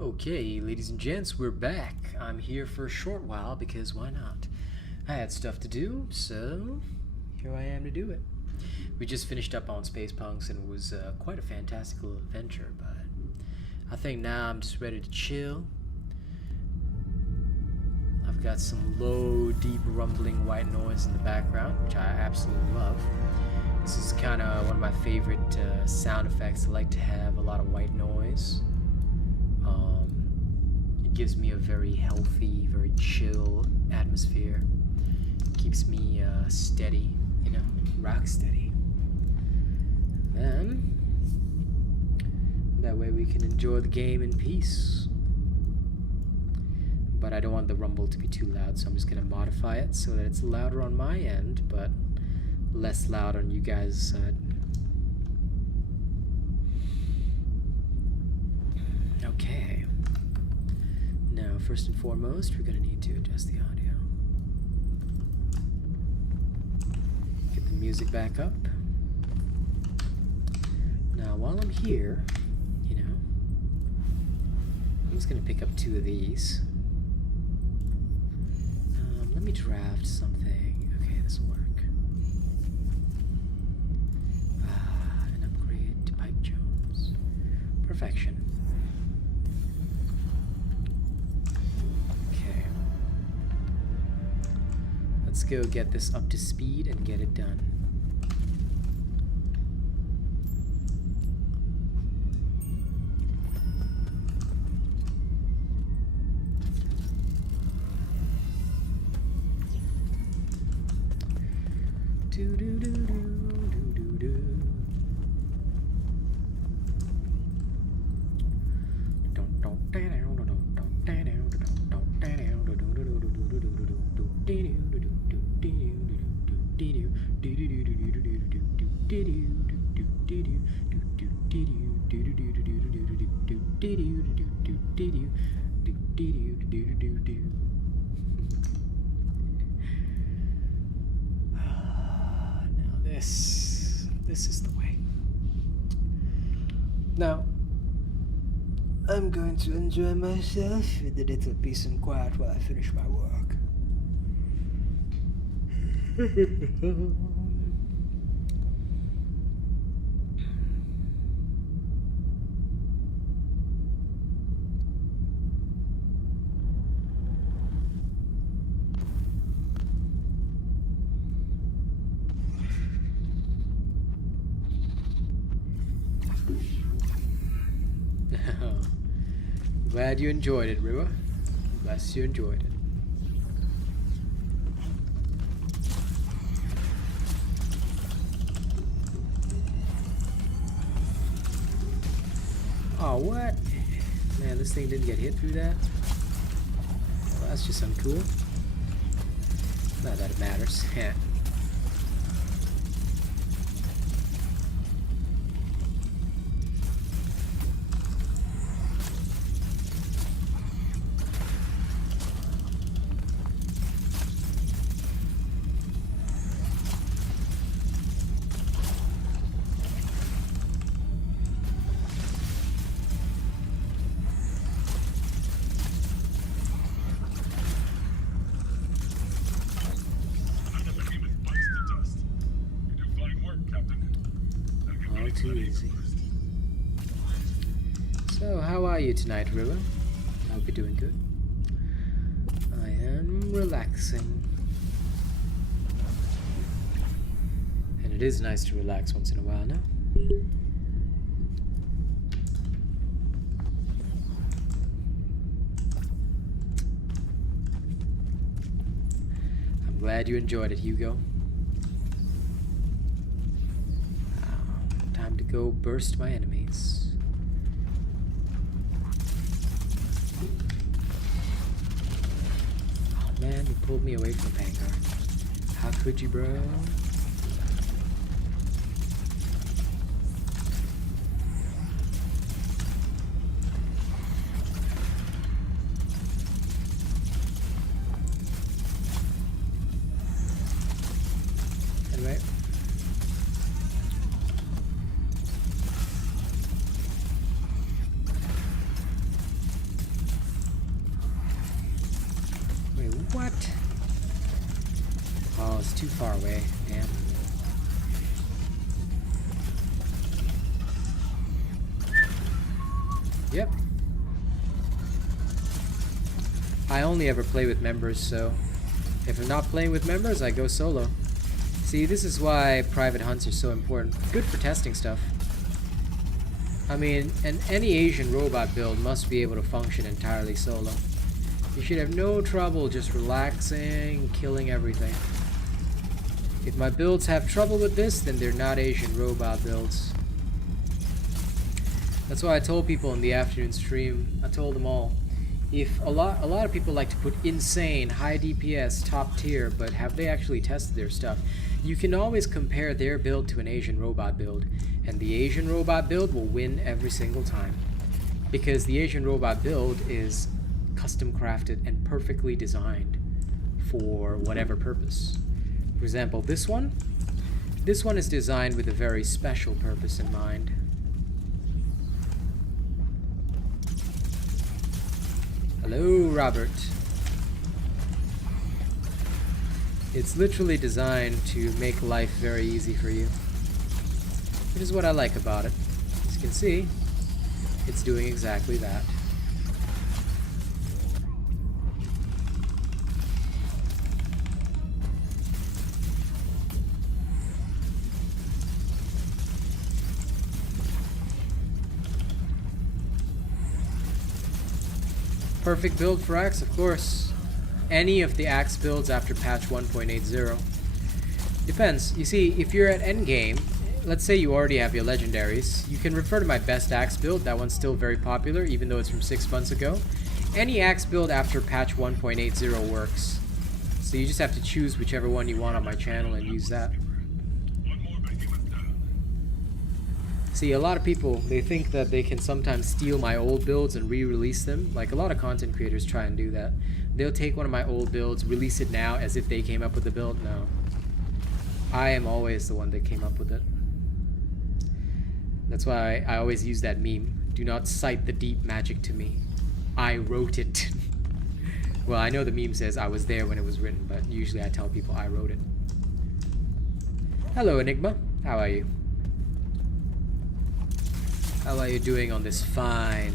Okay, ladies and gents, we're back. I'm here for a short while because why not? I had stuff to do, so here I am to do it. We just finished up on Space Punks and it was quite a fantastical adventure, but I think now I'm just ready to chill. I've got some low, deep, rumbling white noise in the background, which I absolutely love. This is kind of one of my favorite sound effects. I like to have a lot of white noise. It gives me a very healthy, very chill atmosphere. Keeps me steady, you know, rock steady. And then that way we can enjoy the game in peace. But I don't want the rumble to be too loud, so I'm just gonna modify it so that it's louder on my end, but less loud on you guys' side. Okay. Now, first and foremost, we're gonna need to adjust the audio. Get the music back up. Now, while I'm here, you know, I'm just gonna pick up 2 of these. Let me draft something. Okay, this will work. An upgrade to Pipe Jones. Perfection. Okay. Let's go get this up to speed and get it done. This is the way. Now, I'm going to enjoy myself with a little peace and quiet while I finish my work. Glad you enjoyed it, River. Glad you enjoyed it. Oh, what? Man, this thing didn't get hit through that? Well, that's just uncool. Not that it matters. Yeah. Too easy. So, how are you tonight, River? I hope you're doing good. I am relaxing. And it is nice to relax once in a while now. I'm glad you enjoyed it, Hugo. Time to go burst my enemies. Oh man, you pulled me away from the Vanguard. How could you, bro? Anyway. What? Oh, it's too far away. Damn. Yep. I only ever play with members, so if I'm not playing with members, I go solo. See, this is why private hunts are so important. Good for testing stuff. I mean, any Asian robot build must be able to function entirely solo. You should have no trouble just relaxing, killing everything. If my builds have trouble with this, then they're not Asian robot builds. That's why I told people in the afternoon stream, I told them all, if a lot of people like to put insane, high DPS, top tier, but have they actually tested their stuff? You can always compare their build to an Asian robot build, and the Asian robot build will win every single time. Because the Asian robot build is custom crafted and perfectly designed for whatever purpose. For example, this one is designed with a very special purpose in mind. Hello, Robert. It's literally designed to make life very easy for you. Which is what I like about it. As you can see, it's doing exactly that. Perfect build for Axe, of course. Any of the Axe builds after patch 1.80. Depends. You see, if you're at endgame, let's say you already have your legendaries, you can refer to my best Axe build. That one's still very popular, even though it's from 6 months ago. Any Axe build after patch 1.80 works. So you just have to choose whichever one you want on my channel and use that. See, a lot of people, they think that they can sometimes steal my old builds and re-release them. Like, a lot of content creators try and do that. They'll take one of my old builds, release it now as if they came up with the build. No. I am always the one that came up with it. That's why I always use that meme. Do not cite the deep magic to me. I wrote it. Well, I know the meme says I was there when it was written, but usually I tell people I wrote it. Hello, Enigma. How are you? How are you doing on this fine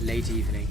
late evening?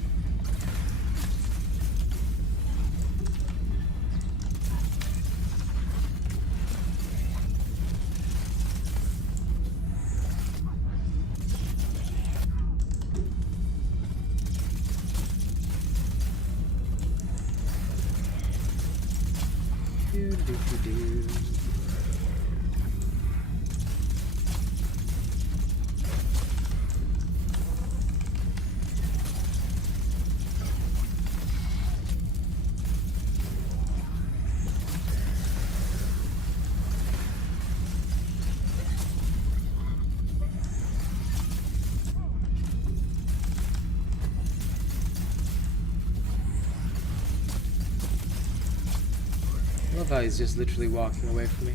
I love how he's just literally walking away from me.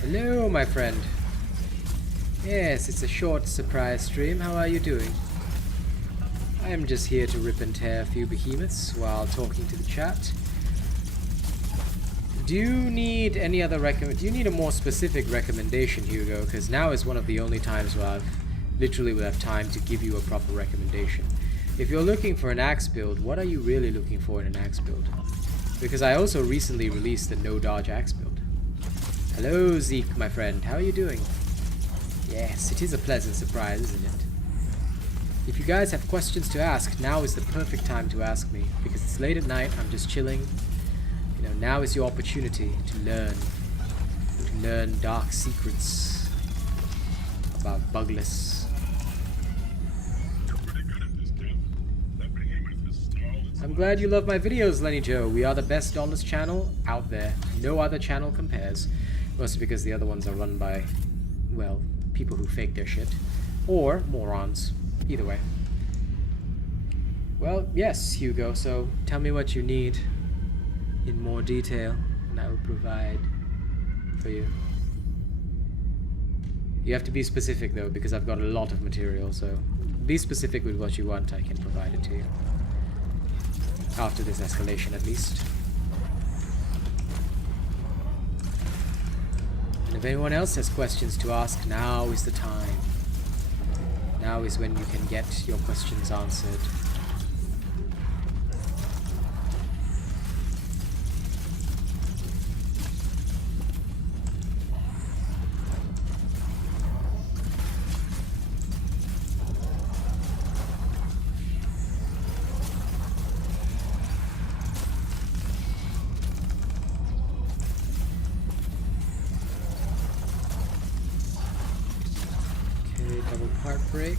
Hello, my friend. Yes, it's a short surprise stream. How are you doing? I am just here to rip and tear a few behemoths while talking to the chat. Do you need any other do you need a more specific recommendation, Hugo? Because now is one of the only times where I've literally would have time to give you a proper recommendation. If you're looking for an axe build, what are you really looking for in an axe build? Because I also recently released the no dodge axe build. Hello, Zeke, my friend. How are you doing? Yes, it is a pleasant surprise, isn't it? If you guys have questions to ask, now is the perfect time to ask me. Because it's late at night, I'm just chilling. You know, now is your opportunity to learn dark secrets about Bugless. I'm glad you love my videos, Lenny Joe. We are the best Dauntless channel out there. No other channel compares. Mostly because the other ones are run by, well, people who fake their shit. Or morons. Either way. Well, yes, Hugo, so tell me what you need in more detail, and I will provide for you. You have to be specific, though, because I've got a lot of material, so be specific with what you want, I can provide it to you. After this escalation, at least. And if anyone else has questions to ask, now is the time. Now is when you can get your questions answered. Double part break.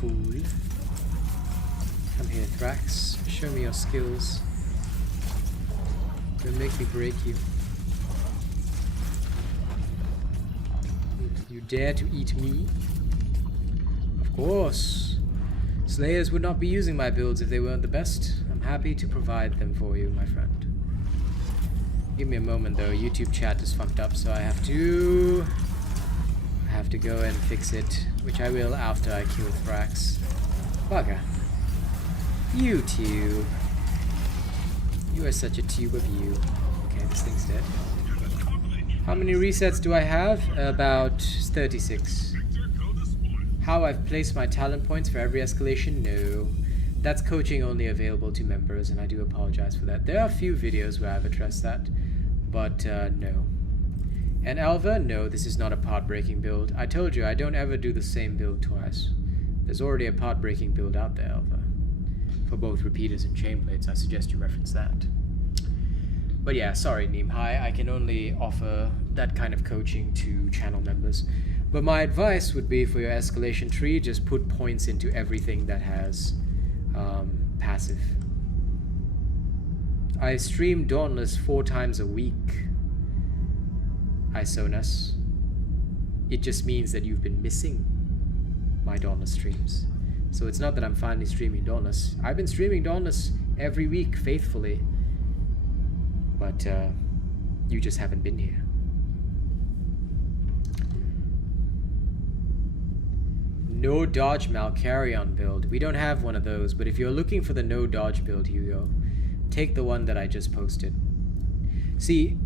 Fool. Come here, Thrax. Show me your skills. Don't make me break you. You dare to eat me? Of course. Slayers would not be using my builds if they weren't the best. I'm happy to provide them for you, my friend. Give me a moment though, YouTube chat is fucked up, so I have to go and fix it, which I will after I kill Thrax. Bugger. YouTube. You are such a tube of you. Okay, this thing's dead. How many resets do I have? About 36. How I've placed my talent points for every escalation? No. That's coaching only available to members, and I do apologize for that. There are a few videos where I've addressed that, but no. And Alva? No, this is not a pod-breaking build. I told you, I don't ever do the same build twice. There's already a pod-breaking build out there, Alva. For both repeaters and chain plates, I suggest you reference that. But yeah, sorry, Neemhai, I can only offer that kind of coaching to channel members. But my advice would be for your escalation tree, just put points into everything that has passive. I stream Dauntless 4 times a week, Isonas. It just means that you've been missing my Dauntless streams. So it's not that I'm finally streaming Dauntless. I've been streaming Dauntless every week, faithfully. But you just haven't been here. No dodge Malcarrion build. We don't have one of those, but if you're looking for the no dodge build, Hugo, take the one that I just posted. See,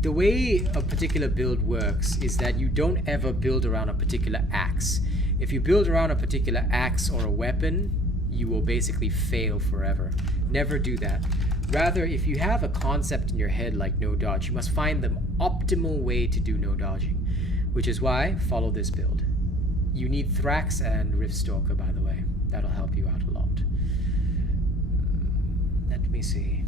the way a particular build works is that you don't ever build around a particular axe. If you build around a particular axe or a weapon, you will basically fail forever. Never do that. Rather, if you have a concept in your head like no dodge, you must find the optimal way to do no dodging. Which is why, follow this build. You need Thrax and Riftstalker, by the way. That'll help you out a lot. Let me see.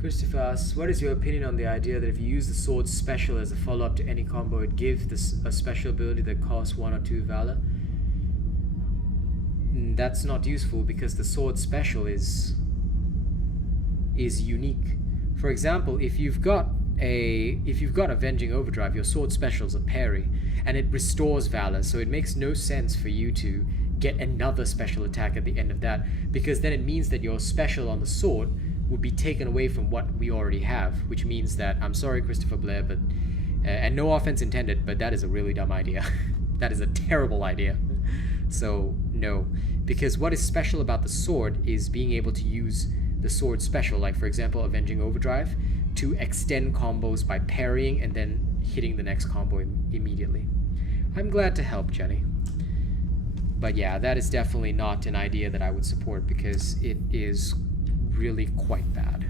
Christopher asks, what is your opinion on the idea that if you use the sword special as a follow-up to any combo, it gives this a special ability that costs 1 or 2 valor? That's not useful because the sword special is unique. For example, if you've got Avenging Overdrive, your sword special is a parry, and it restores valor, so it makes no sense for you to get another special attack at the end of that, because then it means that your special on the sword would be taken away from what we already have, which means that, I'm sorry Christopher Blair, but and no offense intended, but that is a really dumb idea. That is a terrible idea. So no, because what is special about the sword is being able to use the sword special, like for example Avenging Overdrive, to extend combos by parrying and then hitting the next combo immediately. I'm glad to help, Jenny. But yeah, that is definitely not an idea that I would support because it is really quite bad.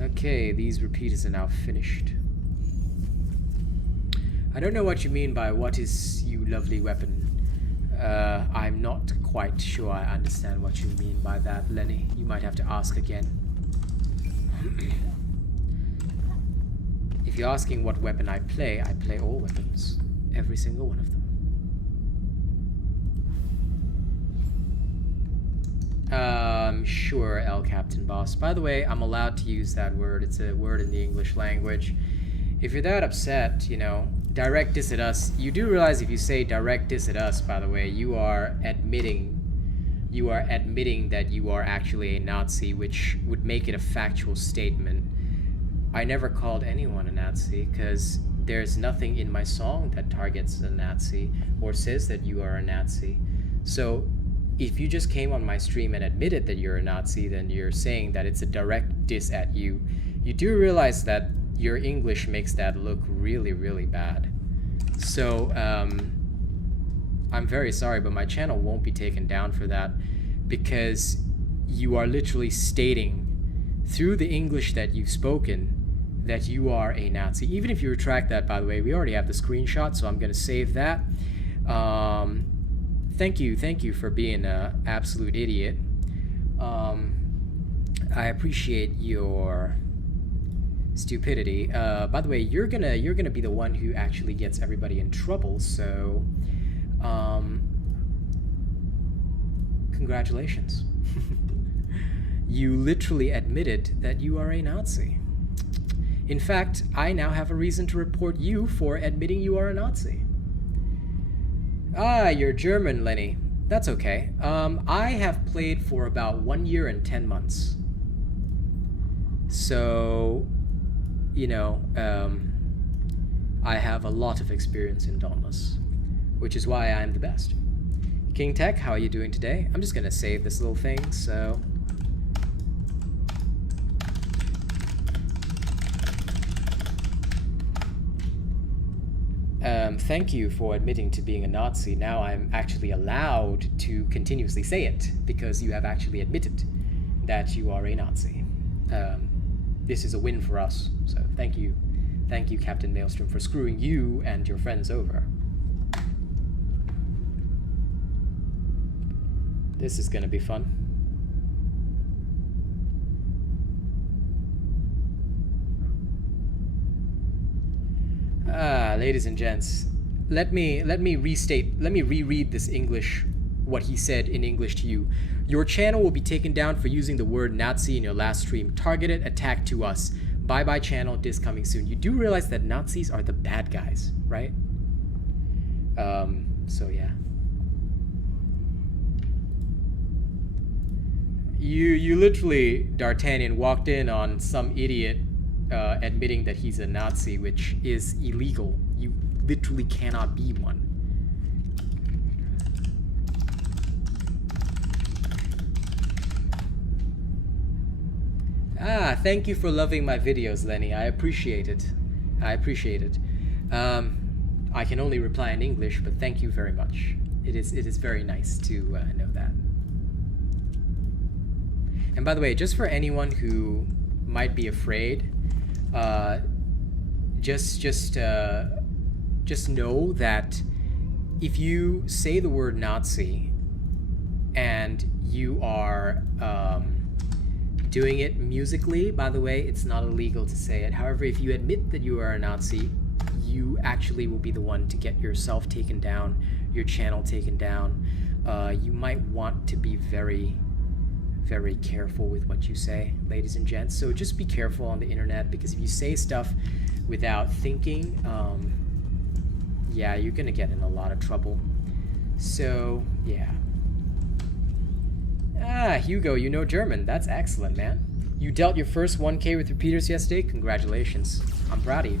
Okay, these repeaters are now finished. I don't know what you mean by what is you lovely weapon. I'm not quite sure I understand what you mean by that, Lenny. You might have to ask again. If you're asking what weapon I play all weapons. Every single one of them. Sure, El Captain Boss. By the way, I'm allowed to use that word. It's a word in the English language. If you're that upset, you know, direct diss at us. You do realize if you say direct diss at us, by the way, you are admitting that you are actually a Nazi, which would make it a factual statement. I never called anyone a Nazi because there's nothing in my song that targets a Nazi or says that you are a Nazi. So if you just came on my stream and admitted that you're a Nazi, then you're saying that it's a direct diss at you. You do realize that your English makes that look really, really bad. So I'm very sorry, but my channel won't be taken down for that because you are literally stating through the English that you've spoken that you are a Nazi. Even if you retract that, by the way, we already have the screenshot, so I'm going to save that. Thank you for being an absolute idiot. I appreciate your stupidity. By the way, you're gonna be the one who actually gets everybody in trouble. So, congratulations. You literally admitted that you are a Nazi. In fact, I now have a reason to report you for admitting you are a Nazi. Ah, you're German, Lenny. That's okay. I have played for about 1 year and 10 months. So, you know, I have a lot of experience in Dauntless, which is why I'm the best. King Tech, how are you doing today? I'm just gonna save this little thing, so... thank you for admitting to being a Nazi. Now I'm actually allowed to continuously say it because you have actually admitted that you are a Nazi. This is a win for us, so thank you. Thank you, Captain Maelstrom, for screwing you and your friends over. This is gonna be fun. Ladies and gents, let me reread this English, what he said in English to you. Your channel will be taken down for using the word Nazi in your last stream. Targeted attack to us. Bye-bye channel, diss coming soon. You do realize that Nazis are the bad guys, right? So yeah. You literally, D'Artagnan, walked in on some idiot admitting that he's a Nazi, which is illegal. You literally cannot be one. Ah, thank you for loving my videos, Lenny. I appreciate it. I appreciate it. I can only reply in English, but thank you very much. It is very nice to know that. And by the way, just for anyone who might be afraid, just know that if you say the word Nazi and you are doing it musically, by the way, it's not illegal to say it. However, if you admit that you are a Nazi, you actually will be the one to get yourself taken down, your channel taken down. You might want to be very, very careful with what you say, ladies and gents. So just be careful on the internet, because if you say stuff without thinking, yeah, you're gonna get in a lot of trouble. So yeah. Ah, Hugo, you know German. That's excellent, man. You dealt your first 1K with repeaters yesterday. Congratulations. I'm proud of you.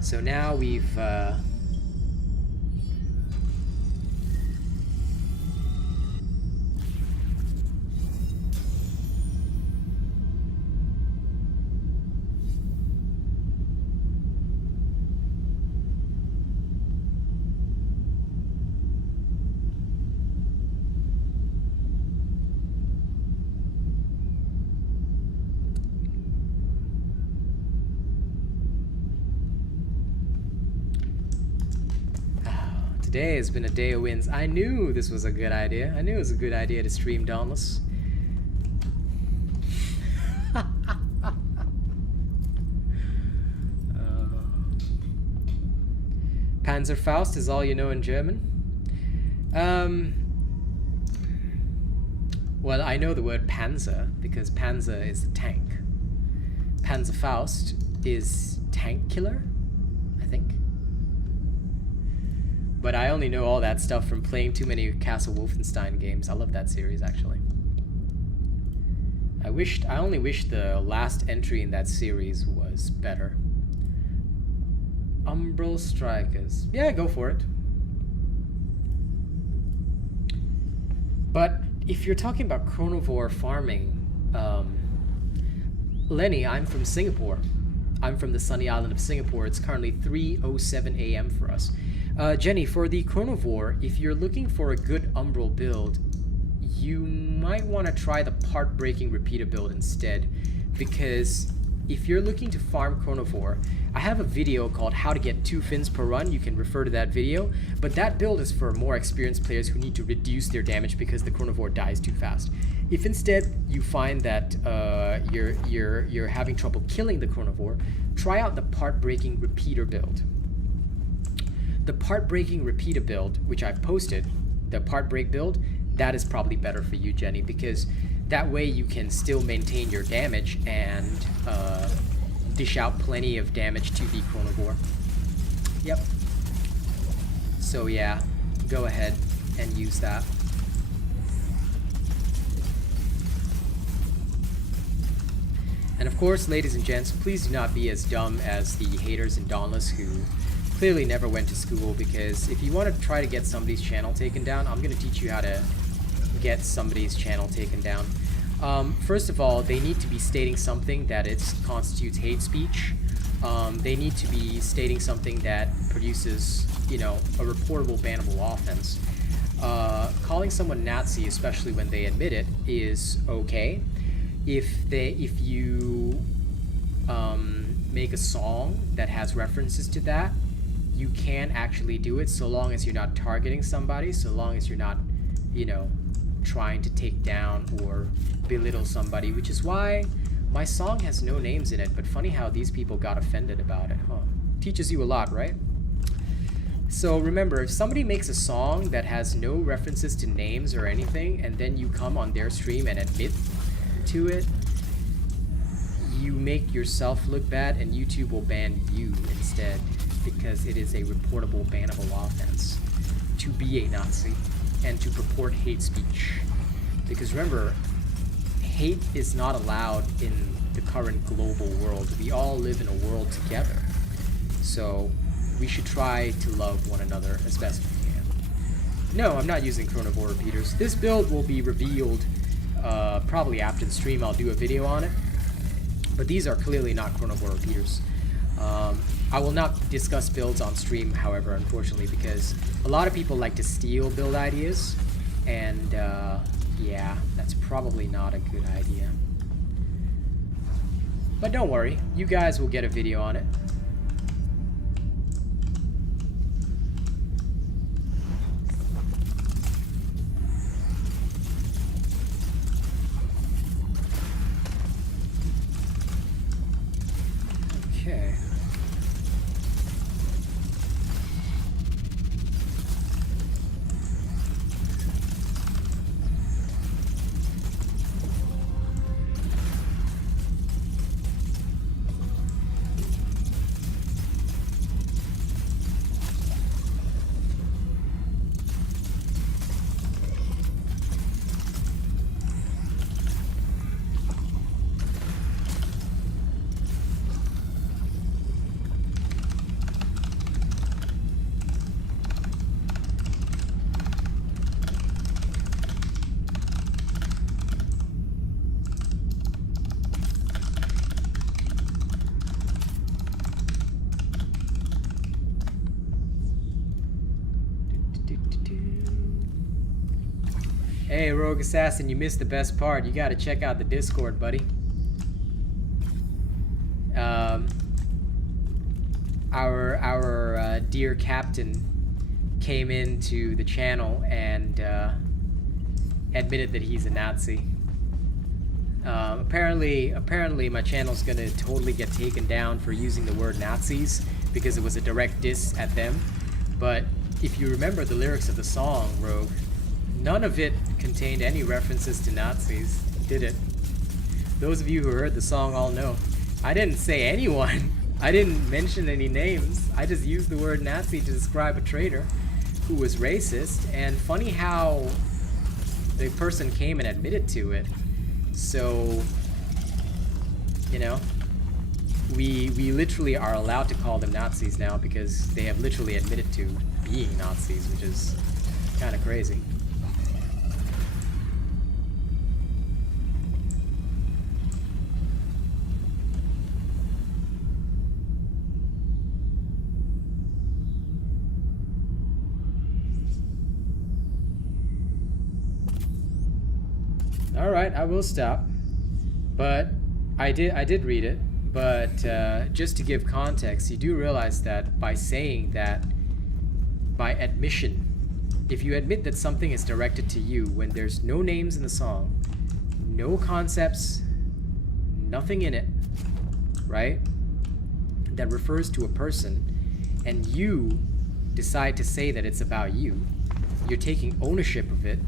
So now we've today has been a day of wins. I knew this was a good idea. I knew it was a good idea to stream Dauntless. Panzerfaust is all you know in German. Well, I know the word Panzer because Panzer is a tank. Panzerfaust is tank killer, I think. But I only know all that stuff from playing too many Castle Wolfenstein games. I love that series, actually. I only wish the last entry in that series was better. Umbral Strikers. Yeah, go for it. But if you're talking about chronivore farming, Lenny, I'm from Singapore. I'm from the sunny island of Singapore. It's currently 3:07 a.m. for us. Jenny, for the chronivore, if you're looking for a good umbral build, you might want to try the part-breaking repeater build instead, because if you're looking to farm chronivore, I have a video called How to Get 2 Fins per Run. You can refer to that video, but that build is for more experienced players who need to reduce their damage because the chronivore dies too fast. If instead you find that you're having trouble killing the chronivore, try out the part-breaking repeater build. The part-breaking repeater build, which I've posted, the part-break build, that is probably better for you, Jenny, because that way you can still maintain your damage and dish out plenty of damage to the chronivore. Yep. So yeah, go ahead and use that. And of course, ladies and gents, please do not be as dumb as the haters in Dauntless who clearly never went to school, because if you want to try to get somebody's channel taken down, I'm going to teach you how to get somebody's channel taken down. First of all, they need to be stating something that it constitutes hate speech. They need to be stating something that produces, you know, a reportable, bannable offense. Calling someone Nazi, especially when they admit it, is okay. If you make a song that has references to that, you can actually do it, so long as you're not targeting somebody, so long as you're not, you know, trying to take down or belittle somebody, which is why my song has no names in it, but funny how these people got offended about it, huh? Teaches you a lot, right? So remember, if somebody makes a song that has no references to names or anything, and then you come on their stream and admit to it, you make yourself look bad and YouTube will ban you instead, because it is a reportable, bannable offense to be a Nazi and to purport hate speech. Because remember, hate is not allowed in the current global world. We all live in a world together. So we should try to love one another as best we can. No, I'm not using chronivore repeaters. This build will be revealed probably after the stream. I'll do a video on it. But these are clearly not chronivore repeaters. I will not discuss builds on stream, however, unfortunately, because a lot of people like to steal build ideas, and yeah, that's probably not a good idea. But don't worry, you guys will get a video on it. Okay. Hey, Rogue Assassin, you missed the best part. You gotta check out the Discord, buddy. Our dear captain came into the channel and admitted that he's a Nazi. Apparently my channel's gonna totally get taken down for using the word Nazis because it was a direct diss at them. But if you remember the lyrics of the song, Rogue, None of it contained any references to Nazis, did it? Those of you who heard the song all know. I didn't say anyone. I didn't mention any names. I just used the word Nazi to describe a traitor who was racist, and funny how the person came and admitted to it. So, you know, we literally are allowed to call them Nazis now because they have literally admitted to being Nazis, which is kind of crazy. Alright, I will stop. But I did read it. But just to give context, you do realize that by saying that, by admission, if you admit that something is directed to you when there's no names in the song, no concepts, nothing in it, right, that refers to a person, and you decide to say that it's about you, you're taking ownership of it.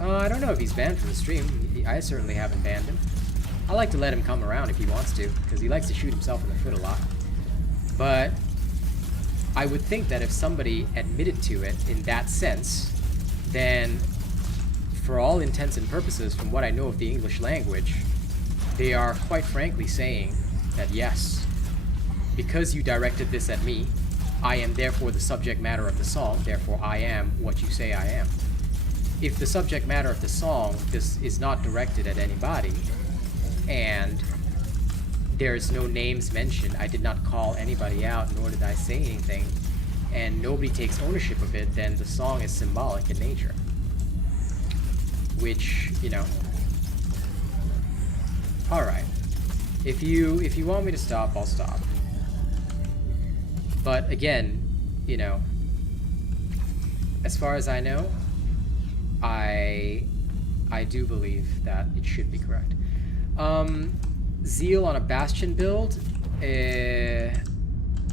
I don't know if he's banned from the stream. I certainly haven't banned him. I like to let him come around if he wants to, because he likes to shoot himself in the foot a lot. But I would think that if somebody admitted to it in that sense, then for all intents and purposes, from what I know of the English language, they are quite frankly saying that yes, because you directed this at me, I am therefore the subject matter of the song, therefore I am what you say I am. If the subject matter of the song is not directed at anybody, and there's no names mentioned, I did not call anybody out, nor did I say anything, and nobody takes ownership of it, then the song is symbolic in nature. Which, you know, alright. If you want me to stop, I'll stop. But again, you know, as far as I know, I do believe that it should be correct. Zeal on a Bastion build?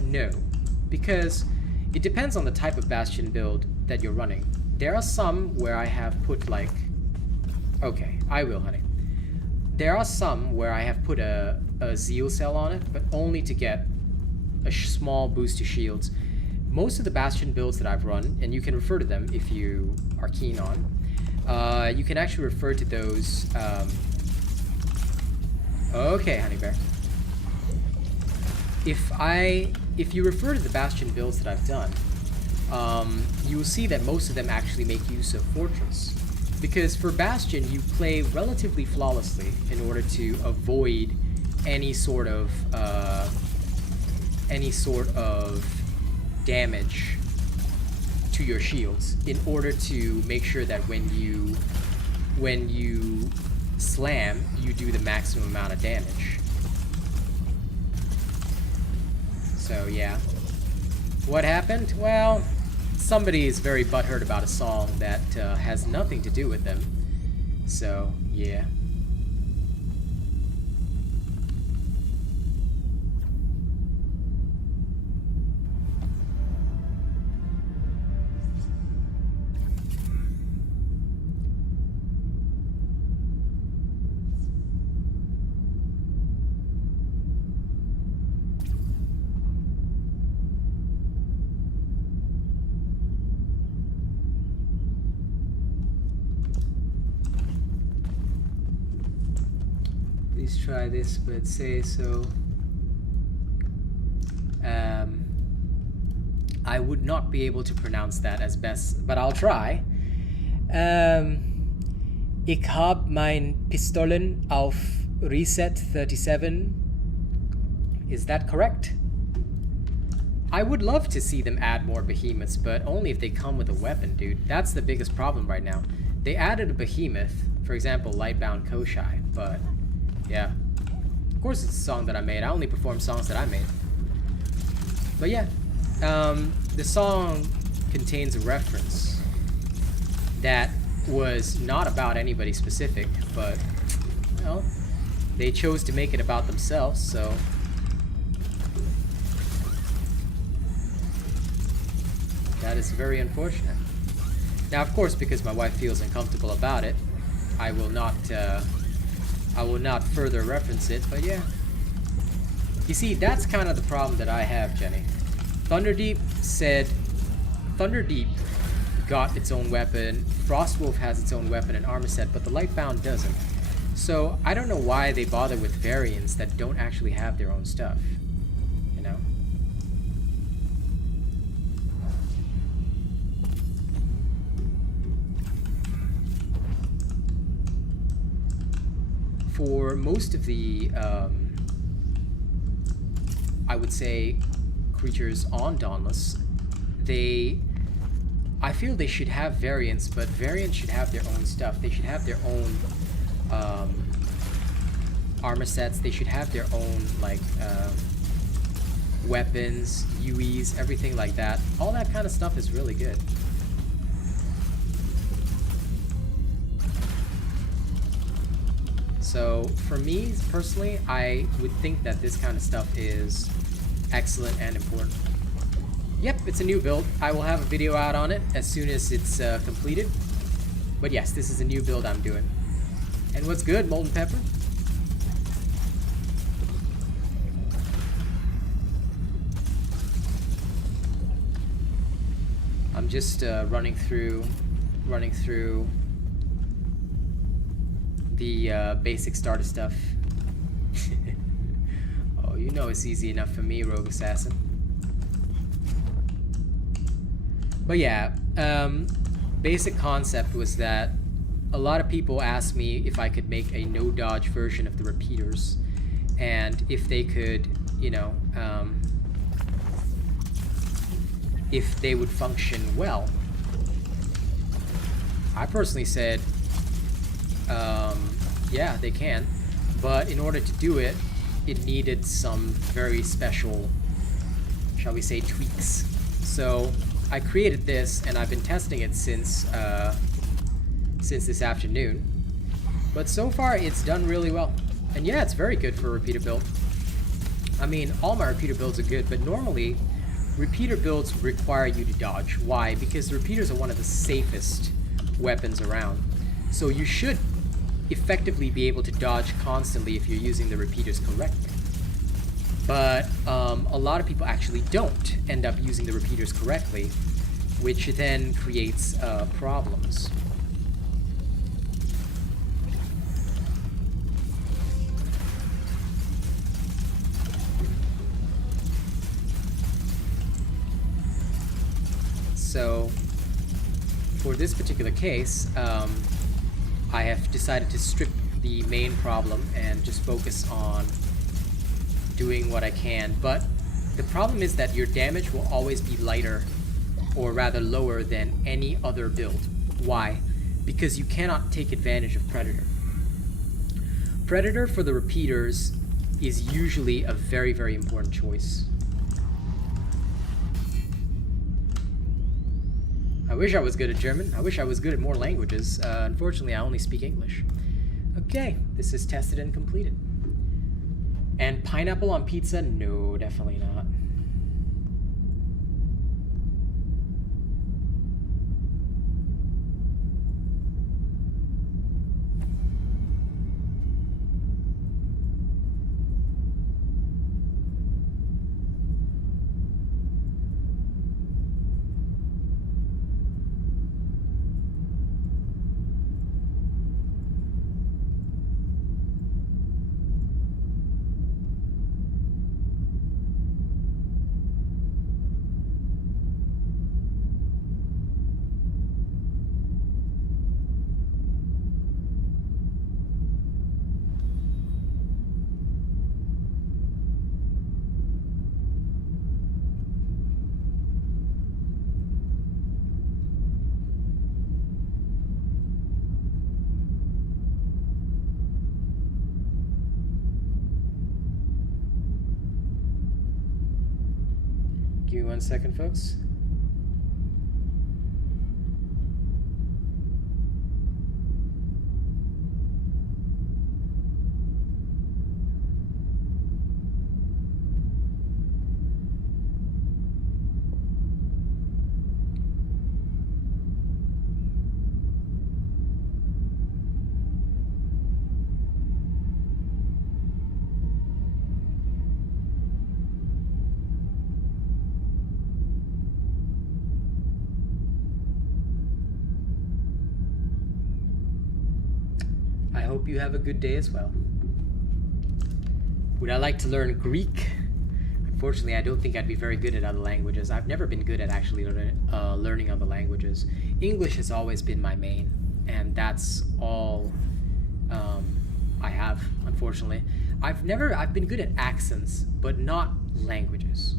No. Because it depends on the type of Bastion build that you're running. There are some where I have put like... Okay, I will, honey. There are some where I have put a Zeal cell on it, but only to get a small boost to shields. Most of the Bastion builds that I've run, and you can refer to them if you are keen on, you can actually refer to those... Okay, honey bear. If you refer to the Bastion builds that I've done, you will see that most of them actually make use of Fortress. Because for Bastion, you play relatively flawlessly in order to avoid any sort of damage to your shields, in order to make sure that when you slam, you do the maximum amount of damage. So yeah. What happened? Well, somebody is very butthurt about a song that has nothing to do with them. So, yeah. Please try this, but say so. I would not be able to pronounce that as best, but I'll try. Ich hab mein Pistolen auf Reset 37. Is that correct? I would love to see them add more behemoths, but only if they come with a weapon, dude. That's the biggest problem right now. They added a behemoth, for example, Lightbound Koshai, but yeah. Of course it's a song that I made. I only perform songs that I made. But yeah, the song contains a reference that was not about anybody specific, but, well, they chose to make it about themselves, so... That is very unfortunate. Now, of course, because my wife feels uncomfortable about it, I will not further reference it, but yeah. You see, that's kind of the problem that I have, Jenny. Thunderdeep got its own weapon, Frostwolf has its own weapon and armor set, but the Lightbound doesn't. So, I don't know why they bother with variants that don't actually have their own stuff. You know? For most of the, I would say, creatures on Dauntless, I feel they should have variants, but variants should have their own stuff. They should have their own armor sets. They should have their own, like, weapons, UEs, everything like that. All that kind of stuff is really good. So, for me, personally, I would think that this kind of stuff is excellent and important. Yep, it's a new build. I will have a video out on it as soon as it's completed. But yes, this is a new build I'm doing. And what's good, Molten Pepper? I'm just running through the basic starter stuff. Oh, you know it's easy enough for me, Rogue Assassin. But yeah, basic concept was that a lot of people asked me if I could make a no-dodge version of the repeaters, and if they could, you know, if they would function well. I personally said, yeah, they can, but in order to do it, it needed some very special, shall we say, tweaks. So I created this, and I've been testing it since this afternoon. But so far, it's done really well. And yeah, it's very good for a repeater build. I mean, all my repeater builds are good, but normally, repeater builds require you to dodge. Why? Because the repeaters are one of the safest weapons around. So you should effectively be able to dodge constantly if you're using the repeaters correctly. But a lot of people actually don't end up using the repeaters correctly, which then creates problems. So, for this particular case, I have decided to strip the main problem and just focus on doing what I can. But the problem is that your damage will always be lighter, or rather lower, than any other build. Why? Because you cannot take advantage of Predator. Predator for the repeaters is usually a very, very important choice. I wish I was good at German. I wish I was good at more languages. Unfortunately, I only speak English. Okay, this is tested and completed. And pineapple on pizza? No, definitely not. Give me 1 second, folks. hope you have a good day as well. Would I like to learn Greek? Unfortunately, I don't think I'd be very good at other languages. I've never been good at actually learning other languages. English has always been my main, and that's all I have, unfortunately. I've been good at accents, but not languages.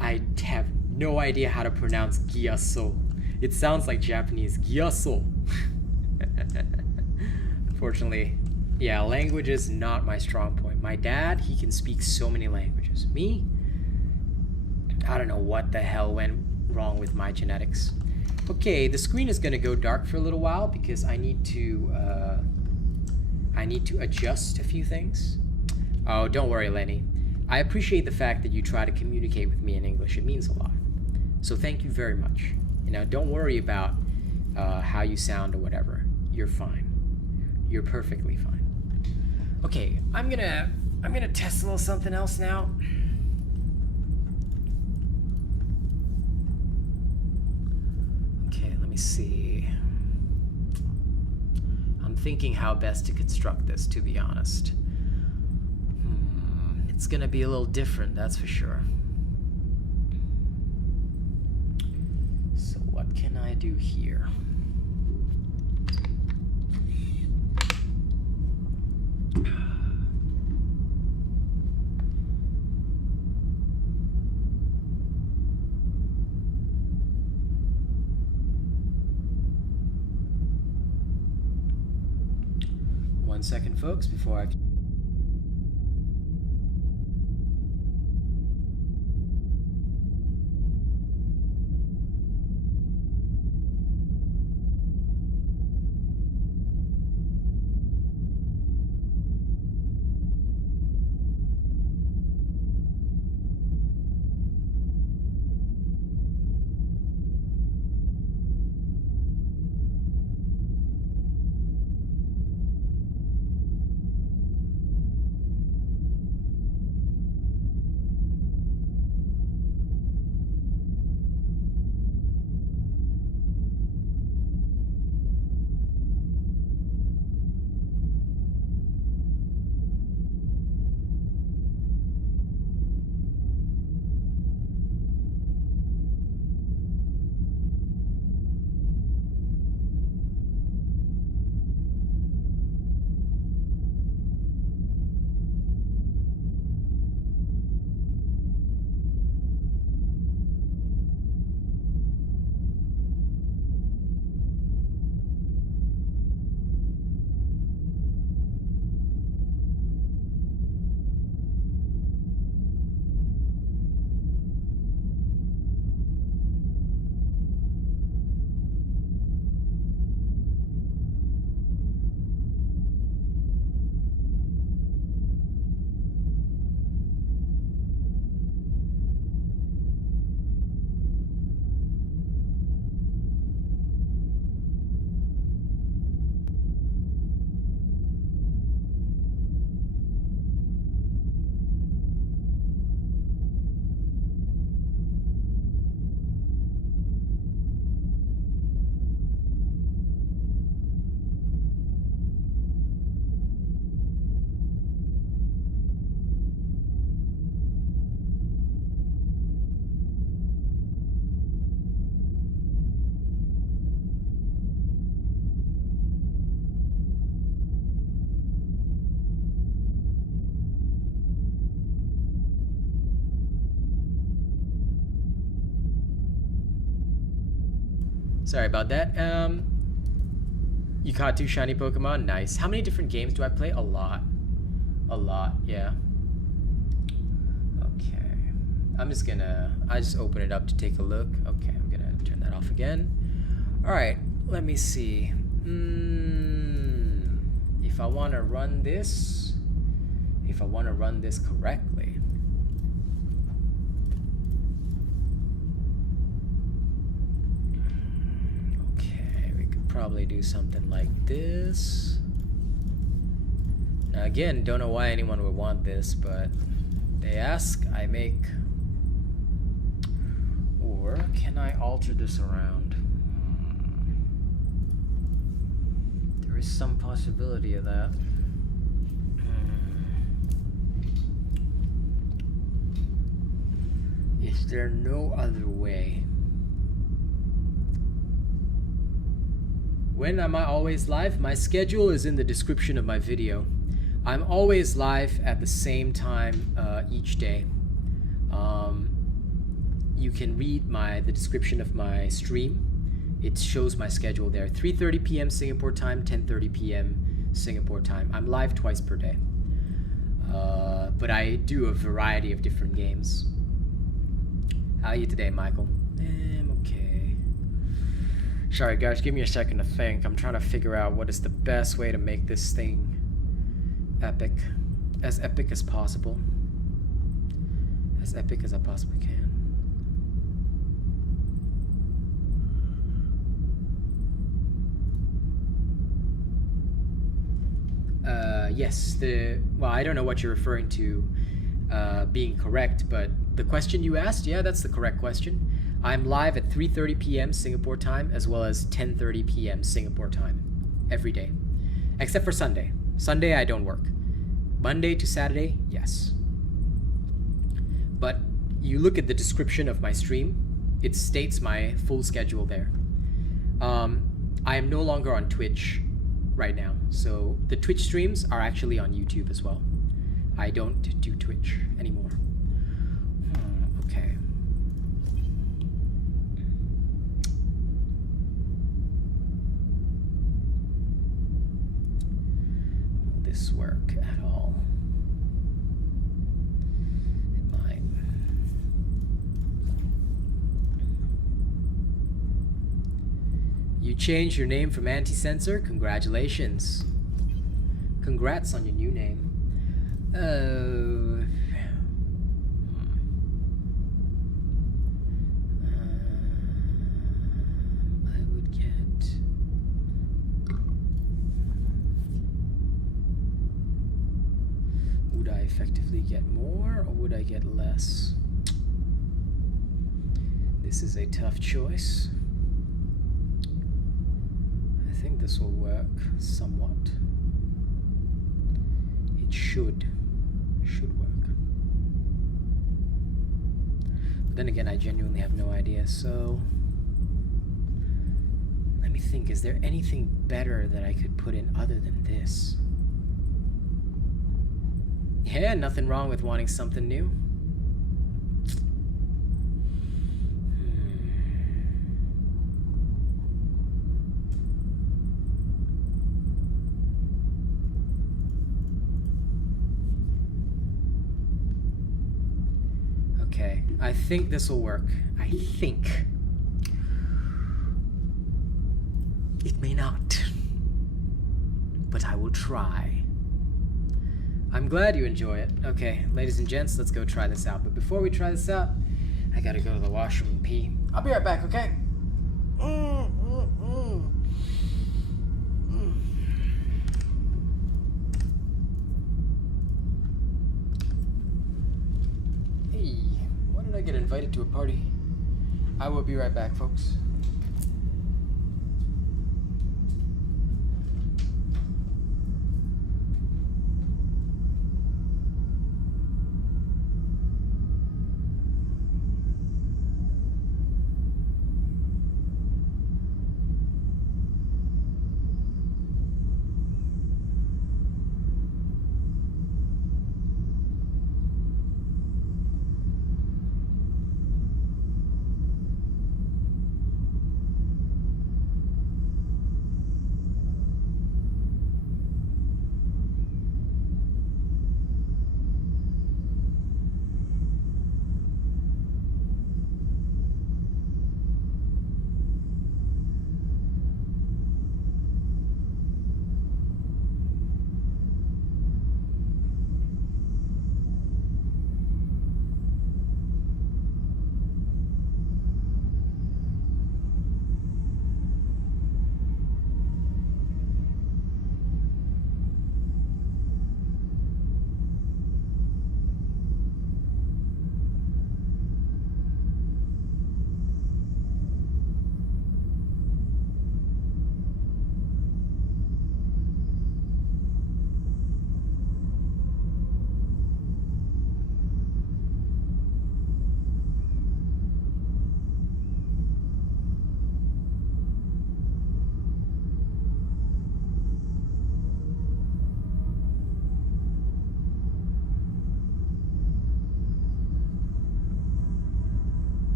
I have no idea how to pronounce Gyaso. It sounds like Japanese. Gyaso. Unfortunately, yeah, language is not my strong point. My dad, he can speak so many languages. Me, I don't know what the hell went wrong with my genetics. Okay, the screen is gonna go dark for a little while because I need to adjust a few things. Oh, don't worry, Lenny. I appreciate the fact that you try to communicate with me in English. It means a lot. So thank you very much. You know, don't worry about how you sound or whatever. You're fine. You're perfectly fine. Okay, I'm gonna test a little something else now. Okay, let me see. I'm thinking how best to construct this, to be honest. It's gonna be a little different, that's for sure. So what can I do here? One second, folks, before I... Sorry about that. You caught 2 shiny Pokemon? Nice. How many different games do I play? A lot. A lot, yeah. Okay. I just open it up to take a look. Okay, I'm gonna turn that off again. Alright, let me see. If I want to run this correctly. Okay, we could probably do something like this. Now again, don't know why anyone would want this, but they ask, I make. Or can I alter this around? There is some possibility of that. Is there no other way? When am I always live? My schedule is in the description of my video. I'm always live at the same time each day. You can read the description of my stream. It shows my schedule there. 3:30 p.m. Singapore time, 10:30 p.m. Singapore time. I'm live twice per day. But I do a variety of different games. How are you today, Michael? I'm okay. Sorry guys, give me a second to think. I'm trying to figure out what is the best way to make this thing epic. As epic as possible. As epic as I possibly can. Yes, well, I don't know what you're referring to being correct, but the question you asked, yeah, that's the correct question. I'm live at 3:30 p.m. Singapore time as well as 10:30 p.m. Singapore time every day, except for Sunday. Sunday I don't work. Monday to Saturday, yes. But you look at the description of my stream, it states my full schedule there. I am no longer on Twitch right now, so the Twitch streams are actually on YouTube as well. I don't do Twitch anymore. Okay. Will this work at all? It might. You changed your name from Anti-Censor? Congratulations. Congrats on your new name. I would get. Would I effectively get more or would I get less? This is a tough choice. I think this will work somewhat. It should work. But then again, I genuinely have no idea, so let me think, is there anything better that I could put in other than this? Yeah, nothing wrong with wanting something new. Okay, I think this will work. I think. It may not, but I will try. I'm glad you enjoy it. Okay, ladies and gents, let's go try this out. But before we try this out, I gotta go to the washroom and pee. I'll be right back, okay? Hey, why did I get invited to a party? I will be right back, folks.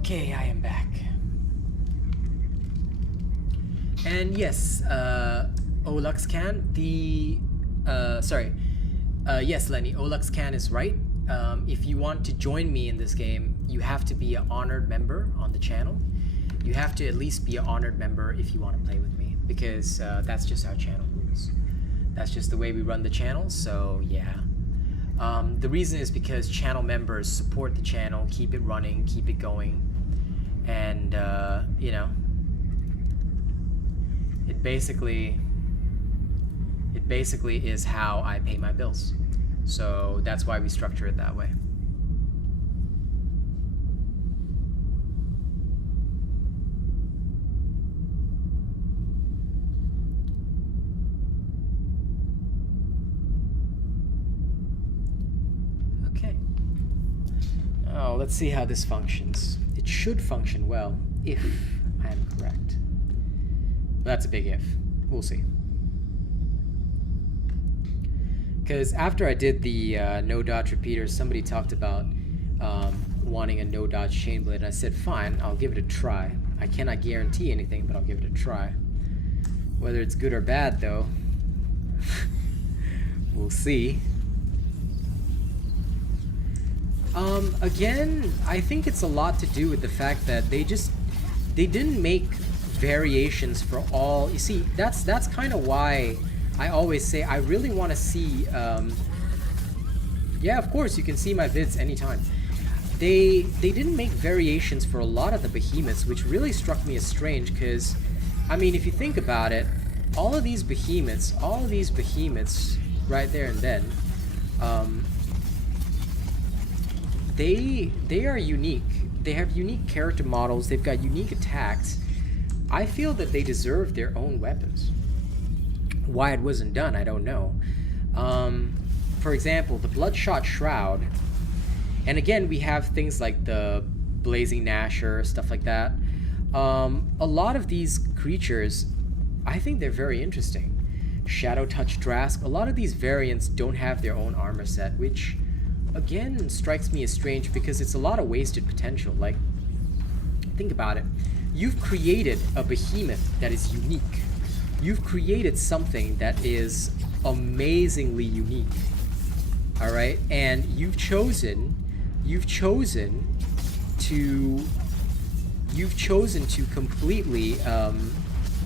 Okay, I am back. And yes, OluxCan, yes, Lenny, OluxCan is right. If you want to join me in this game, you have to be an honored member on the channel. You have to at least be an honored member if you want to play with me, because that's just our channel rules. That's just the way we run the channel, so yeah. The reason is because channel members support the channel, keep it running, keep it going, and you know, it basically is how I pay my bills. So that's why we structure it that way. Okay. Oh, let's see how this functions. It should function well if I am correct. But that's a big if. We'll see. Because after I did the no dodge repeaters, somebody talked about wanting a no dodge chain blade, and I said fine, I'll give it a try. I cannot guarantee anything, but I'll give it a try. Whether it's good or bad, though, we'll see. Again, I think it's a lot to do with the fact that they didn't make variations for all. You see, that's kind of why I always say I really want to see, yeah, of course, you can see my vids anytime. They didn't make variations for a lot of the behemoths, which really struck me as strange, because, I mean, if you think about it, all of these behemoths right there and then, they are unique. They have unique character models, they've got unique attacks. I feel that they deserve their own weapons. Why it wasn't done, I don't know. For example, the Bloodshot Shroud, and again we have things like the Blazing Gnasher, stuff like that. A lot of these creatures, I think they're very interesting. Shadow Touch Drask, a lot of these variants don't have their own armor set, which again strikes me as strange because it's a lot of wasted potential. Like, think about it. You've created a behemoth that is unique. You've created something that is amazingly unique. All right, and you've chosen to completely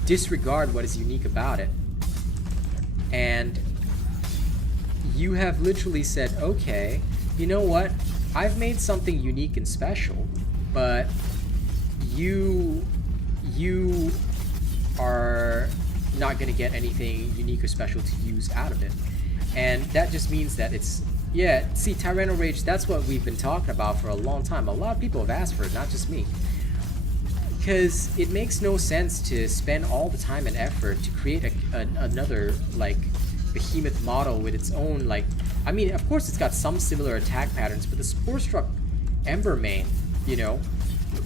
disregard what is unique about it, and you have literally said, okay, you know what, I've made something unique and special, but you are not going to get anything unique or special to use out of it. And that just means that it's, yeah, see, Tyranno Rage, that's what we've been talking about for a long time. A lot of people have asked for it, not just me. Because it makes no sense to spend all the time and effort to create another, like, behemoth model with its own, like, I mean, of course it's got some similar attack patterns, but the Spore Struck Embermane, you know,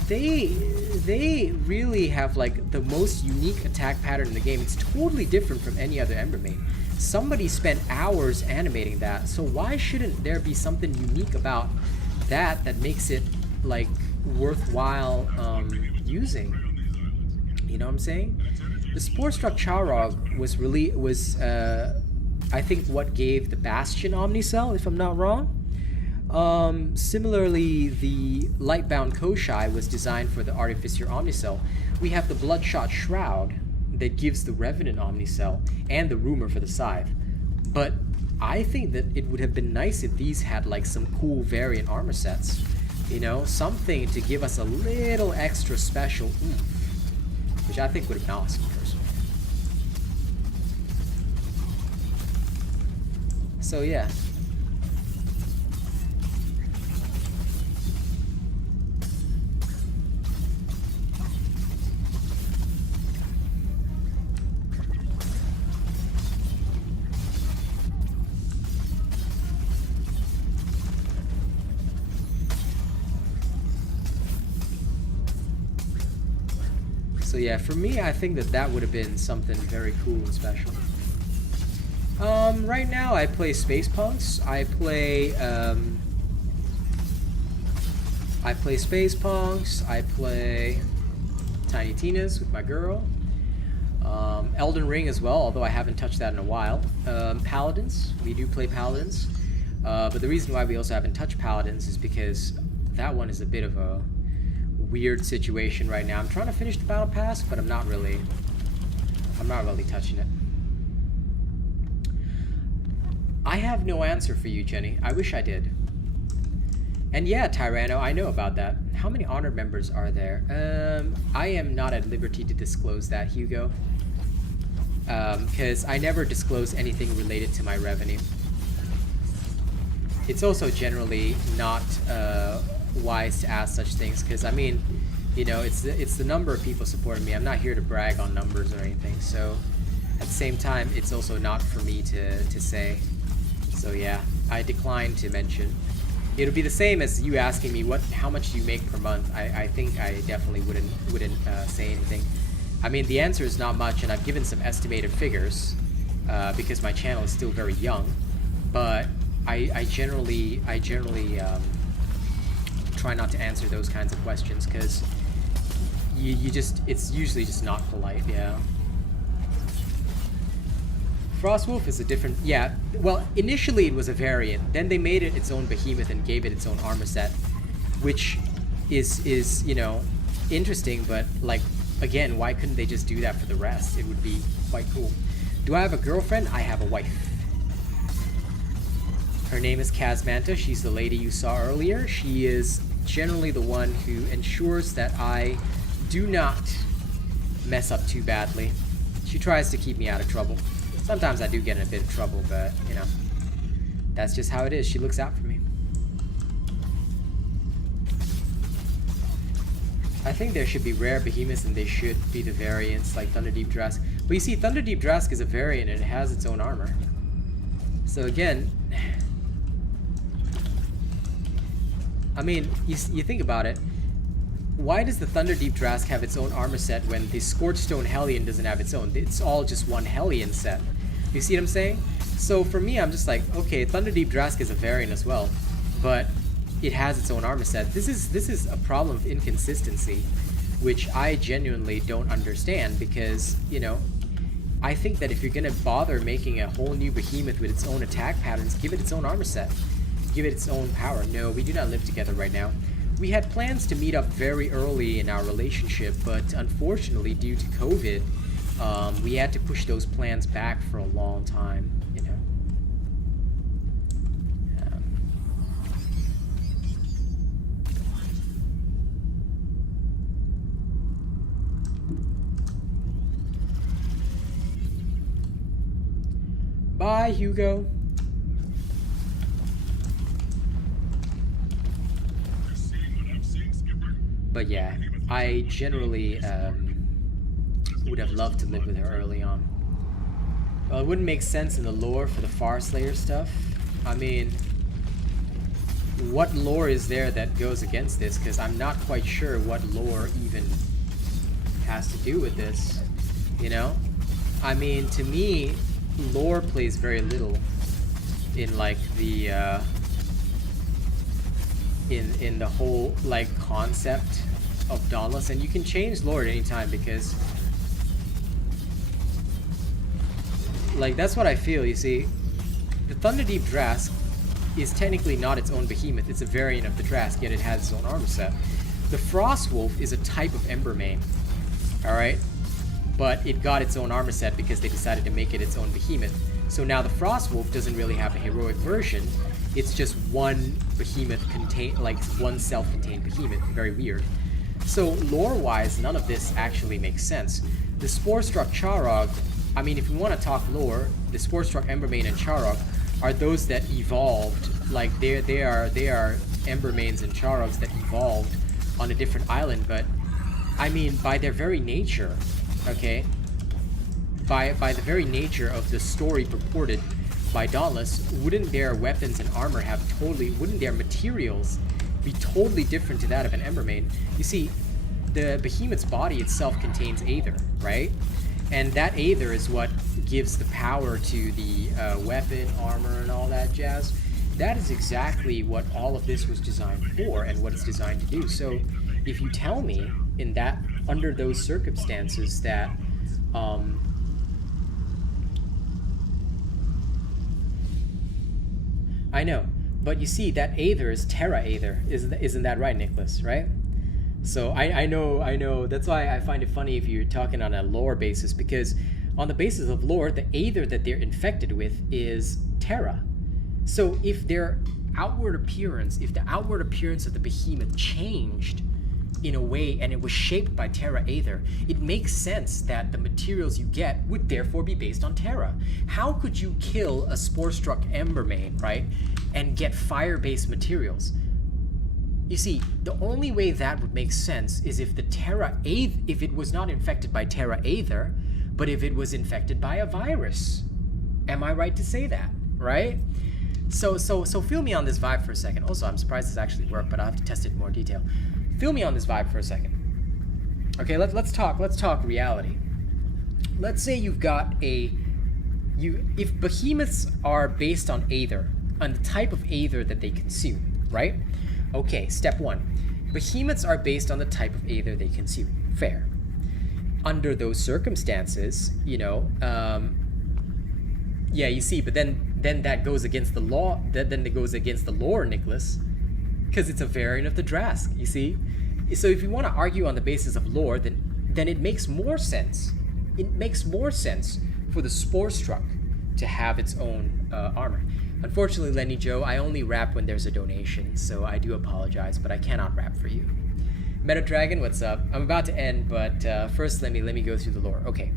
they really have, like, the most unique attack pattern in the game. It's totally different from any other Embermane. Somebody spent hours animating that, so why shouldn't there be something unique about that that makes it, like, worthwhile using? You know what I'm saying? The Spore Struck Charog was I think what gave the Bastion Omnicell, if I'm not wrong. Similarly, the Lightbound Koshai was designed for the Artificer Omnicell. We have the Bloodshot Shroud that gives the Revenant Omnicell, and the Rumor for the Scythe. But I think that it would have been nice if these had, like, some cool variant armor sets. You know, something to give us a little extra special oomph, which I think would have been awesome, personally. So yeah. So yeah, for me, I think that would have been something very cool and special. Right now I play Space Punks. I I play Space Punks, I play Tiny Tina's with my girl. Elden Ring as well, although I haven't touched that in a while. Paladins, we do play Paladins. But the reason why we also haven't touched Paladins is because that one is a bit of a weird situation right now. I'm trying to finish the Battle Pass, but I'm not really touching it. I have no answer for you, Jenny. I wish I did. And yeah, Tyranno, I know about that. How many honored members are there? I am not at liberty to disclose that, Hugo. Because I never disclose anything related to my revenue. It's also generally not wise to ask such things, because I mean, you know, it's the number of people supporting me. I'm not here to brag on numbers or anything, so at the same time, it's also not for me to say. So yeah, I decline to mention. It'll be the same as you asking me how much do you make per month. I think I definitely wouldn't say anything. I mean, the answer is not much, and I've given some estimated figures because my channel is still very young. But I generally try not to answer those kinds of questions because it's usually just not polite. Yeah. Frostwolf is a different, yeah, well, initially it was a variant, then they made it its own behemoth and gave it its own armor set, which is you know, interesting, but, like, again, why couldn't they just do that for the rest? It would be quite cool. Do I have a girlfriend? I have a wife. Her name is Kazmanta. She's the lady you saw earlier. She is generally the one who ensures that I do not mess up too badly. She tries to keep me out of trouble. Sometimes I do get in a bit of trouble, but, you know, that's just how it is. She looks out for me. I think there should be rare behemoths and they should be the variants like Thunderdeep Drask. But you see, Thunderdeep Drask is a variant and it has its own armor. So again, I mean, you think about it. Why does the Thunderdeep Drask have its own armor set when the Scorchstone Hellion doesn't have its own? It's all just one Hellion set. You see what I'm saying? So for me, I'm just like, okay, Thunderdeep Drask is a variant as well, but it has its own armor set. This is a problem of inconsistency, which I genuinely don't understand because, you know, I think that if you're gonna bother making a whole new behemoth with its own attack patterns, give it its own armor set. Give it its own power. No, we do not live together right now. We had plans to meet up very early in our relationship, but unfortunately, due to COVID, we had to push those plans back for a long time, you know. Bye, Hugo. But yeah, I generally would have loved to live with her early on. Well, it wouldn't make sense in the lore for the Farslayer stuff. I mean, what lore is there that goes against this? Because I'm not quite sure what lore even has to do with this, you know? I mean, to me, lore plays very little in, like, the, in the whole, like, concept of Dauntless, and you can change lore at any time because, like, that's what I feel. You see, the Thunderdeep Drask is technically not its own behemoth, it's a variant of the Drask, yet it has its own armor set. The Frostwolf is a type of Embermane, alright? But it got its own armor set because they decided to make it its own behemoth. So now the Frostwolf doesn't really have a heroic version, it's just one behemoth like one self-contained behemoth. Very weird. So lore-wise, none of this actually makes sense. The Spore-Struck Charog, I mean, if we want to talk lore, the Spore-Struck Embermane and Charog are those that evolved. Like, they are Embermanes and Charogs that evolved on a different island, but, I mean, by their very nature, okay? By the very nature of the story purported by Dauntless, wouldn't their weapons and armor wouldn't their materials be totally different to that of an Embermane? You see, the behemoth's body itself contains Aether, right? And that Aether is what gives the power to the weapon, armor, and all that jazz. that is exactly what all of this was designed for and what it's designed to do. So if you tell me in that, under those circumstances that I know, but you see that Aether is Terra Aether, isn't that right, Nicholas, right? So I know, that's why I find it funny if you're talking on a lore basis, because on the basis of lore, the Aether that they're infected with is Terra. So if their outward appearance, if the outward appearance of the behemoth changed in a way and it was shaped by Terra Aether, it makes sense that the materials you get would therefore be based on Terra. How could you kill a spore-struck Embermane, right, and get fire-based materials? You see, the only way that would make sense is if the Terra Aether, if it was not infected by Terra Aether, but if it was infected by a virus. Am I right to say that, right? So feel me on this vibe for a second. Also, I'm surprised this actually worked, but I'll have to test it in more detail. Feel me on this vibe for a second. Okay, let's talk reality. Let's say you've got if behemoths are based on Aether, on the type of Aether that they consume, right? Okay, step one. Behemoths are based on the type of Aether they consume. Fair. Under those circumstances, yeah, you see, but then that goes against the law. Then it goes against the lore, Nicholas, because it's a variant of the Drask. You see, so if you want to argue on the basis of lore, then it makes more sense. It makes more sense for the Spore Struck to have its own armor. Unfortunately, Lenny Joe, I only rap when there's a donation, so I do apologize, but I cannot rap for you. Meta Dragon, what's up? I'm about to end, but first let me go through the lore. Okay,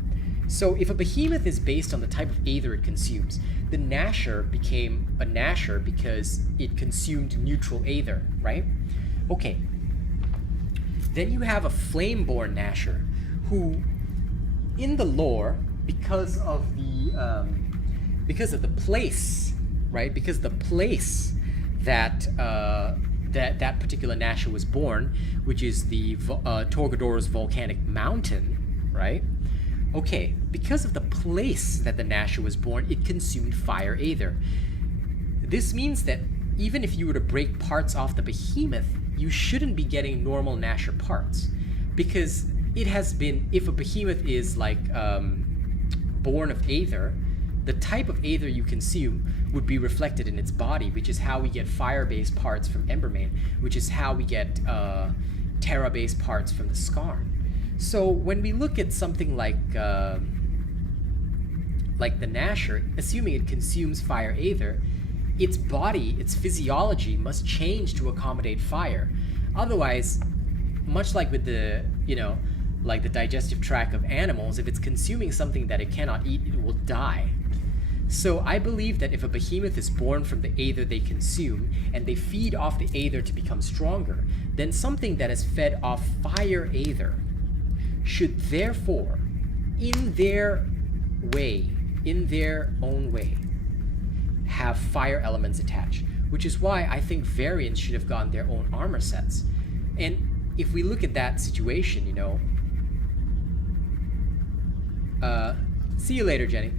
so if a behemoth is based on the type of Aether it consumes, the Gnasher became a Gnasher because it consumed neutral Aether, right? Okay. Then you have a Flameborn Gnasher, who, in the lore, because of the place, right? Because the place that that particular Gnasher was born, which is the Torgador's volcanic mountain, right? Okay, because of the place that the Gnasher was born, it consumed fire Aether. This means that even if you were to break parts off the behemoth, you shouldn't be getting normal Gnasher parts, because it has been, if a behemoth is like born of Aether, the type of Aether you consume would be reflected in its body, which is how we get fire-based parts from Embermane, which is how we get Terra-based parts from the Skarn. So when we look at something like the Gnasher, assuming it consumes fire Aether, its body, its physiology must change to accommodate fire. Otherwise, much like with the, like the digestive tract of animals, if it's consuming something that it cannot eat, it will die. So I believe that if a behemoth is born from the Aether they consume, and they feed off the Aether to become stronger, then something that is fed off fire Aether should therefore, in their own way, have fire elements attached, which is why I think variants should have gotten their own armor sets. And if we look at that situation, see you later, Jenny.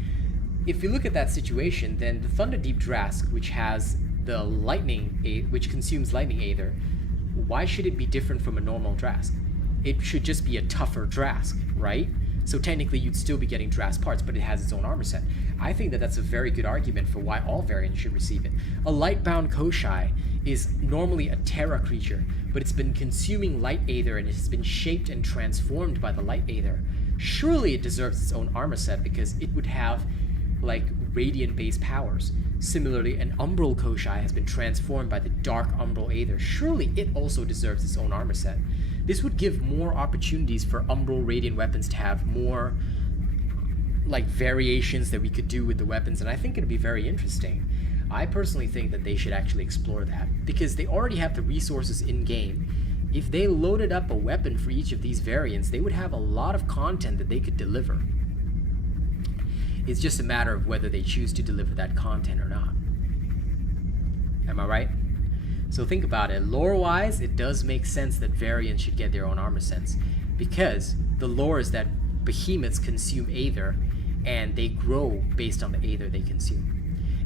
If you look at that situation, then the Thunderdeep Drask, which has the which consumes lightning Aether, why should it be different from a normal Drask? It should just be a tougher Drask, right? So technically you'd still be getting Drask parts, but it has its own armor set. I think that that's a very good argument for why all variants should receive it. A Lightbound Koshai is normally a Terra creature, but it's been consuming light Aether and it has been shaped and transformed by the light Aether. Surely it deserves its own armor set because it would have like radiant-based powers. Similarly, an Umbral Koshai has been transformed by the dark Umbral Aether. Surely it also deserves its own armor set. This would give more opportunities for Umbral Radiant weapons to have more like variations that we could do with the weapons, and I think it'd be very interesting. I personally think that they should actually explore that, because they already have the resources in-game. If they loaded up a weapon for each of these variants, they would have a lot of content that they could deliver. It's just a matter of whether they choose to deliver that content or not. Am I right? So think about it. Lore-wise, it does make sense that variants should get their own armor sets, because the lore is that behemoths consume Aether, and they grow based on the Aether they consume.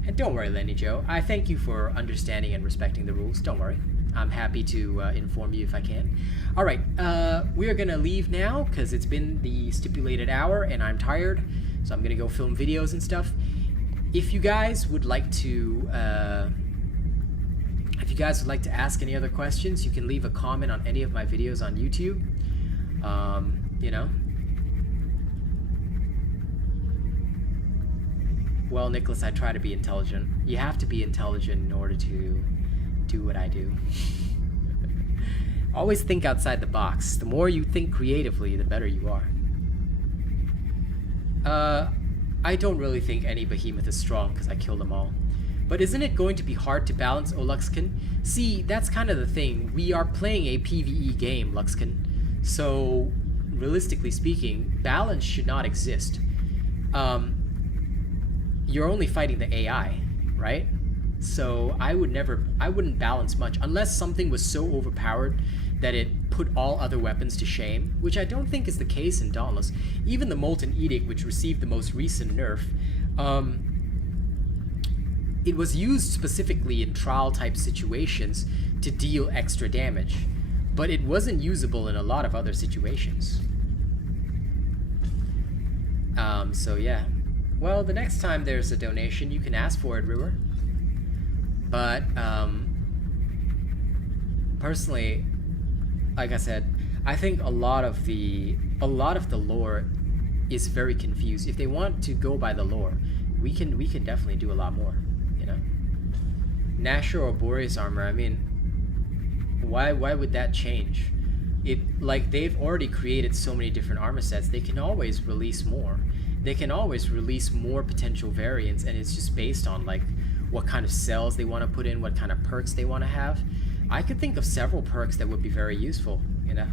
And don't worry, Lenny Joe. I thank you for understanding and respecting the rules. Don't worry. I'm happy to inform you if I can. All right, we are going to leave now because it's been the stipulated hour and I'm tired. So I'm going to go film videos and stuff. If you guys would like to... ask any other questions, you can leave a comment on any of my videos on YouTube. You know. Well, Nicholas, I try to be intelligent. You have to be intelligent in order to do what I do. Always think outside the box. The more you think creatively, the better you are. I don't really think any behemoth is strong because I killed them all. But isn't it going to be hard to balance, oh Luxkin? See, that's kind of the thing. We are playing a PvE game, Luxkin. So, realistically speaking, balance should not exist. You're only fighting the AI, right? So I wouldn't balance much unless something was so overpowered that it put all other weapons to shame, which I don't think is the case in Dauntless. Even the Molten Edict, which received the most recent nerf, it was used specifically in trial-type situations to deal extra damage, but it wasn't usable in a lot of other situations. So yeah. Well, the next time there's a donation, you can ask for it, River. But, personally, like I said, I think a lot of the lore is very confused. If they want to go by the lore, we can definitely do a lot more, you know? Nashor or Boreas armor, I mean, why would that change? Like, they've already created so many different armor sets, they can always release more. They can always release more potential variants, and it's just based on, like, what kind of cells they want to put in, what kind of perks they want to have. I could think of several perks that would be very useful, you know?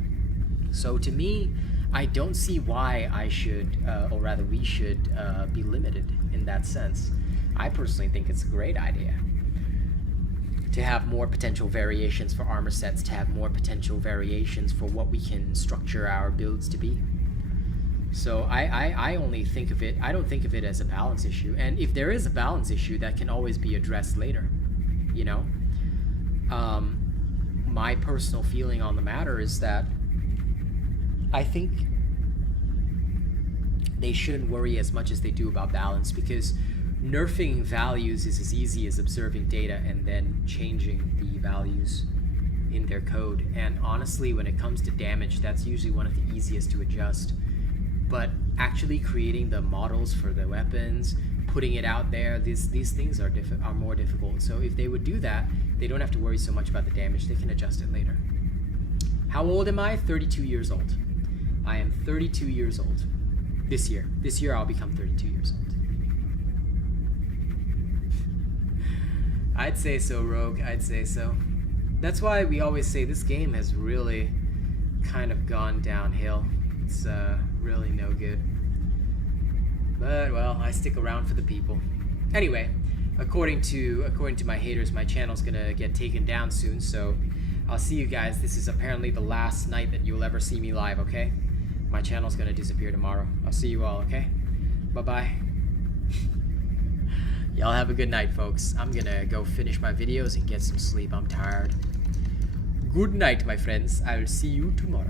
So to me, I don't see why I should, or rather we should, be limited in that sense. I personally think it's a great idea to have more potential variations for armor sets, to have more potential variations for what we can structure our builds to be. So I only think of it, I don't think of it as a balance issue. And if there is a balance issue, that can always be addressed later, you know? My personal feeling on the matter is that I think they shouldn't worry as much as they do about balance, because nerfing values is as easy as observing data and then changing the values in their code. And honestly, when it comes to damage, that's usually one of the easiest to adjust. But actually creating the models for the weapons, putting it out there, these things are more difficult. So if they would do that, they don't have to worry so much about the damage. They can adjust it later. How old am I? 32 years old. I am 32 years old. This year. This year I'll become 32 years old. I'd say so, Rogue. I'd say so. That's why we always say this game has really kind of gone downhill. It's really no good. But, well, I stick around for the people. Anyway, according to my haters, my channel's gonna get taken down soon, so I'll see you guys. This is apparently the last night that you'll ever see me live, okay? My channel's gonna disappear tomorrow. I'll see you all, okay? Bye-bye. Y'all have a good night, folks. I'm gonna go finish my videos and get some sleep. I'm tired. Good night, my friends. I will see you tomorrow.